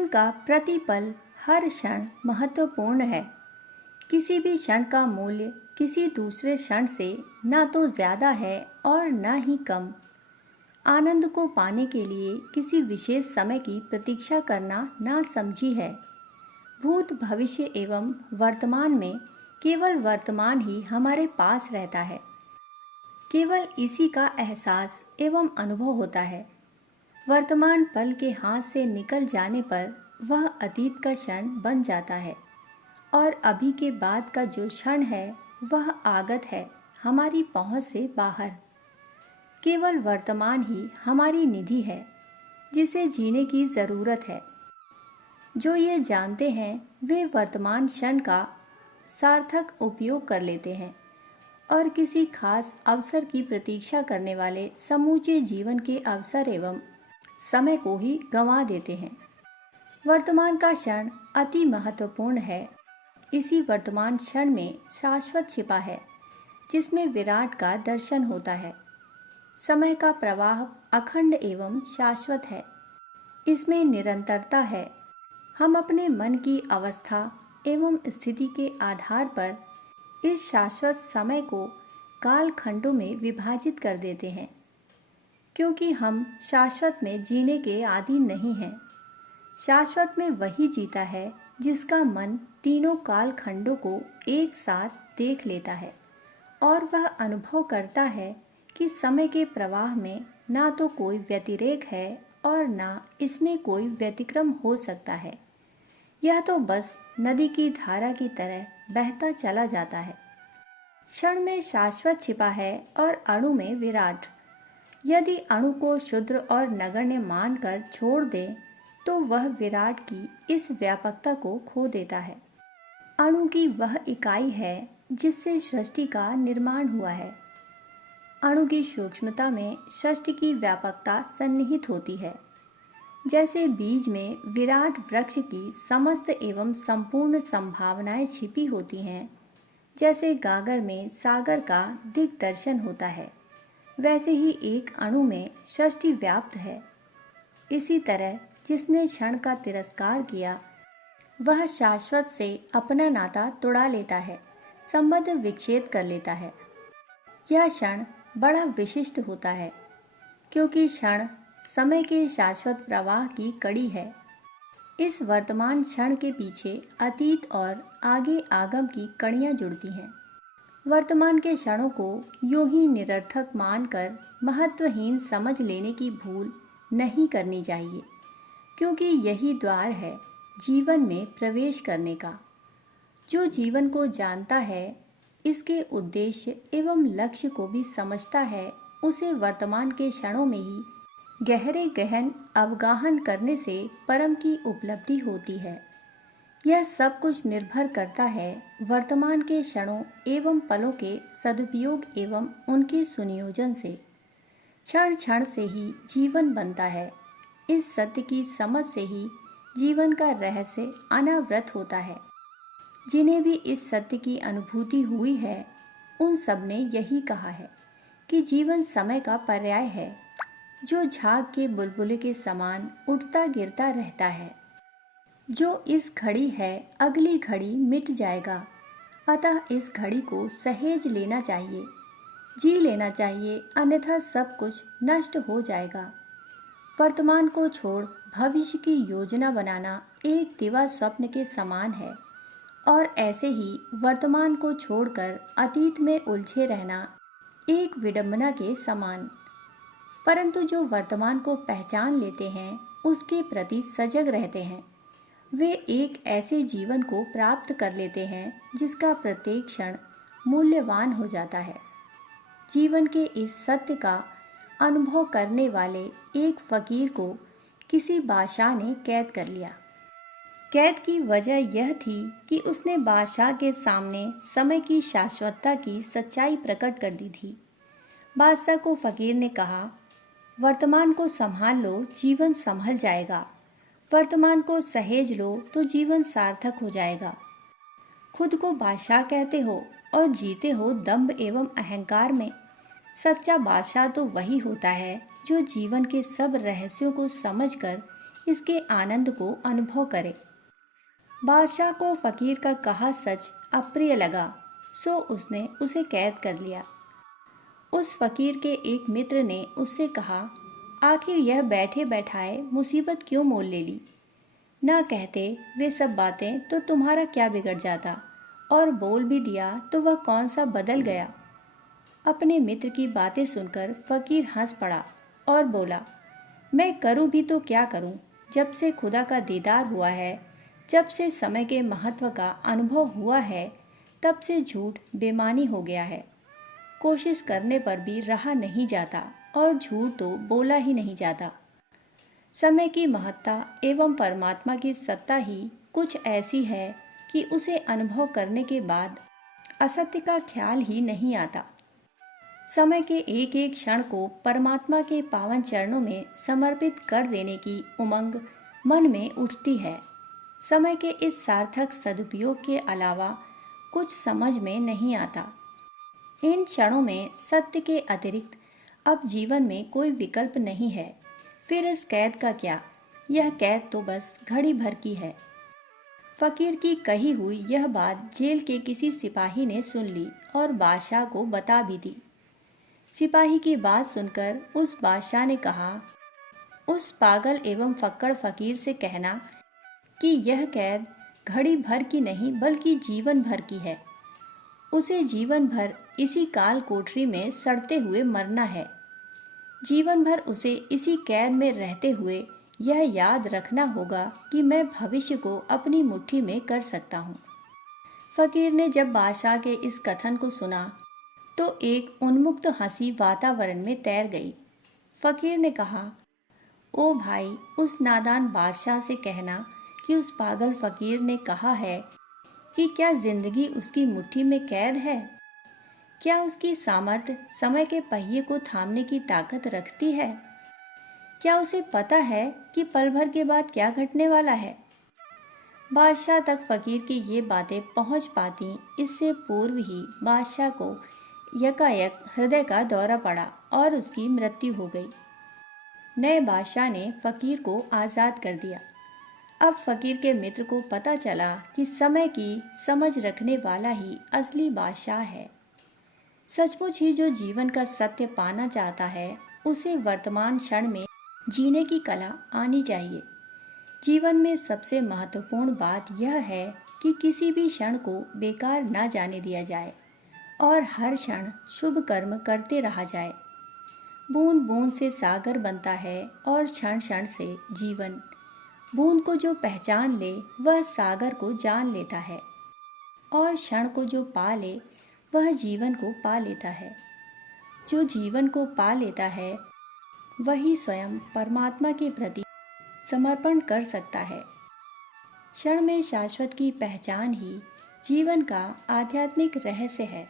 जीवन का प्रतिपल हर क्षण महत्वपूर्ण है। किसी भी क्षण का मूल्य किसी दूसरे क्षण से ना तो ज़्यादा है और ना ही कम। आनंद को पाने के लिए किसी विशेष समय की प्रतीक्षा करना ना समझी है। भूत, भविष्य एवं वर्तमान में केवल वर्तमान ही हमारे पास रहता है। केवल इसी का एहसास एवं अनुभव होता है। वर्तमान पल के हाथ से निकल जाने पर वह अतीत का क्षण बन जाता है और अभी के बाद का जो क्षण है वह आगत है, हमारी पहुंच से बाहर। केवल वर्तमान ही हमारी निधि है जिसे जीने की ज़रूरत है। जो ये जानते हैं वे वर्तमान क्षण का सार्थक उपयोग कर लेते हैं और किसी खास अवसर की प्रतीक्षा करने वाले समूचे जीवन के अवसर एवं समय को ही गंवा देते हैं। वर्तमान का क्षण अति महत्वपूर्ण है। इसी वर्तमान क्षण में शाश्वत छिपा है जिसमें विराट का दर्शन होता है। समय का प्रवाह अखंड एवं शाश्वत है। इसमें निरंतरता है। हम अपने मन की अवस्था एवं स्थिति के आधार पर इस शाश्वत समय को कालखंडों में विभाजित कर देते हैं, क्योंकि हम शाश्वत में जीने के आदी नहीं हैं। शाश्वत में वही जीता है जिसका मन तीनों कालखंडों को एक साथ देख लेता है और वह अनुभव करता है कि समय के प्रवाह में ना तो कोई व्यतिरेक है और ना इसमें कोई व्यतिक्रम हो सकता है। यह तो बस नदी की धारा की तरह बहता चला जाता है। क्षण में शाश्वत छिपा है और अणु में विराट। यदि अणु को क्षुद्र और नगण्य मानकर छोड़ दें तो वह विराट की इस व्यापकता को खो देता है। अणु की वह इकाई है जिससे सृष्टि का निर्माण हुआ है। अणु की सूक्ष्मता में सृष्टि की व्यापकता सन्निहित होती है। जैसे बीज में विराट वृक्ष की समस्त एवं संपूर्ण संभावनाएं छिपी होती हैं, जैसे गागर में सागर का दिग्दर्शन होता है, वैसे ही एक अणु में सृष्टि व्याप्त है। इसी तरह जिसने क्षण का तिरस्कार किया वह शाश्वत से अपना नाता तोड़ा लेता है, संबंध विच्छेद कर लेता है। यह क्षण बड़ा विशिष्ट होता है क्योंकि क्षण समय के शाश्वत प्रवाह की कड़ी है। इस वर्तमान क्षण के पीछे अतीत और आगे आगम की कड़ियाँ जुड़ती हैं। वर्तमान के क्षणों को यूं ही निरर्थक मानकर महत्वहीन समझ लेने की भूल नहीं करनी चाहिए, क्योंकि यही द्वार है जीवन में प्रवेश करने का। जो जीवन को जानता है, इसके उद्देश्य एवं लक्ष्य को भी समझता है, उसे वर्तमान के क्षणों में ही गहरे गहन अवगाहन करने से परम की उपलब्धि होती है। यह सब कुछ निर्भर करता है वर्तमान के क्षणों एवं पलों के सदुपयोग एवं उनके सुनियोजन से। क्षण क्षण से ही जीवन बनता है। इस सत्य की समझ से ही जीवन का रहस्य अनावृत होता है। जिन्हें भी इस सत्य की अनुभूति हुई है, उन सब ने यही कहा है कि जीवन समय का पर्याय है, जो झाग के बुलबुले के समान उठता गिरता रहता है। जो इस घड़ी है अगली घड़ी मिट जाएगा, अतः इस घड़ी को सहेज लेना चाहिए, जी लेना चाहिए, अन्यथा सब कुछ नष्ट हो जाएगा। वर्तमान को छोड़ भविष्य की योजना बनाना एक दिवा स्वप्न के समान है और ऐसे ही वर्तमान को छोड़कर अतीत में उलझे रहना एक विडंबना के समान। परंतु जो वर्तमान को पहचान लेते हैं, उसके प्रति सजग रहते हैं, वे एक ऐसे जीवन को प्राप्त कर लेते हैं जिसका प्रत्येक क्षण मूल्यवान हो जाता है। जीवन के इस सत्य का अनुभव करने वाले एक फकीर को किसी बादशाह ने कैद कर लिया। कैद की वजह यह थी कि उसने बादशाह के सामने समय की शाश्वतता की सच्चाई प्रकट कर दी थी। बादशाह को फकीर ने कहा, वर्तमान को संभाल लो, जीवन संभल जाएगा। वर्तमान को सहेज लो तो जीवन सार्थक हो जाएगा। खुद को बादशाह कहते हो और जीते हो दंभ एवं अहंकार में। सच्चा बादशाह तो वही होता है जो जीवन के सब रहस्यों को समझकर इसके आनंद को अनुभव करे। बादशाह को फकीर का कहा सच अप्रिय लगा, सो उसने उसे कैद कर लिया। उस फकीर के एक मित्र ने उससे कहा, आखिर यह बैठे बैठाए मुसीबत क्यों मोल ले ली? ना कहते वे सब बातें तो तुम्हारा क्या बिगड़ जाता, और बोल भी दिया तो वह कौन सा बदल गया। अपने मित्र की बातें सुनकर फकीर हंस पड़ा और बोला, मैं करूं भी तो क्या करूं? जब से खुदा का दीदार हुआ है, जब से समय के महत्व का अनुभव हुआ है, तब से झूठ बेमानी हो गया है। कोशिश करने पर भी रहा नहीं जाता और झूठ तो बोला ही नहीं जाता। समय की महत्ता एवं परमात्मा की सत्ता ही कुछ ऐसी है कि उसे अनुभव करने के बाद असत्य का ख्याल ही नहीं आता। समय के एक एक क्षण को परमात्मा के पावन चरणों में समर्पित कर देने की उमंग मन में उठती है। समय के इस सार्थक सदुपयोग के अलावा कुछ समझ में नहीं आता। इन क्षणों में सत्य के अतिरिक्त अब जीवन में कोई विकल्प नहीं है। फिर इस कैद का क्या? यह कैद तो बस घड़ी भर की है। फकीर की कही हुई यह बात जेल के किसी सिपाही ने सुन ली और बादशाह को बता भी दी। सिपाही की बात सुनकर उस बादशाह ने कहा, उस पागल एवं फक्कड़ फकीर से कहना कि यह कैद घड़ी भर की नहीं बल्कि जीवन भर की है। उसे जीवन भर इसी काल कोठरी में सड़ते हुए मरना है। जीवन भर उसे इसी कैद में रहते हुए यह याद रखना होगा कि मैं भविष्य को अपनी मुट्ठी में कर सकता हूँ। फकीर ने जब बादशाह के इस कथन को सुना तो एक उन्मुक्त हंसी वातावरण में तैर गई। फकीर ने कहा, ओ भाई, उस नादान बादशाह से कहना कि उस पागल फकीर ने कहा है कि क्या जिंदगी उसकी मुट्ठी में कैद है? क्या उसकी सामर्थ्य समय के पहिए को थामने की ताकत रखती है? क्या उसे पता है कि पल भर के बाद क्या घटने वाला है? बादशाह तक फकीर की ये बातें पहुंच पाती इससे पूर्व ही बादशाह को यकायक हृदय का दौरा पड़ा और उसकी मृत्यु हो गई। नए बादशाह ने फकीर को आज़ाद कर दिया। अब फकीर के मित्र को पता चला कि समय की समझ रखने वाला ही असली बादशाह है। सचमुच ही जो जीवन का सत्य पाना चाहता है उसे वर्तमान क्षण में जीने की कला आनी चाहिए। जीवन में सबसे महत्वपूर्ण बात यह है कि किसी भी क्षण को बेकार ना जाने दिया जाए और हर क्षण शुभ कर्म करते रहा जाए। बूंद बूंद से सागर बनता है और क्षण क्षण से जीवन। बूंद को जो पहचान ले वह सागर को जान लेता है और क्षण को जो पा ले वह जीवन को पा लेता है। जो जीवन को पा लेता है वही स्वयं परमात्मा के प्रति समर्पण कर सकता है। क्षण में शाश्वत की पहचान ही जीवन का आध्यात्मिक रहस्य है।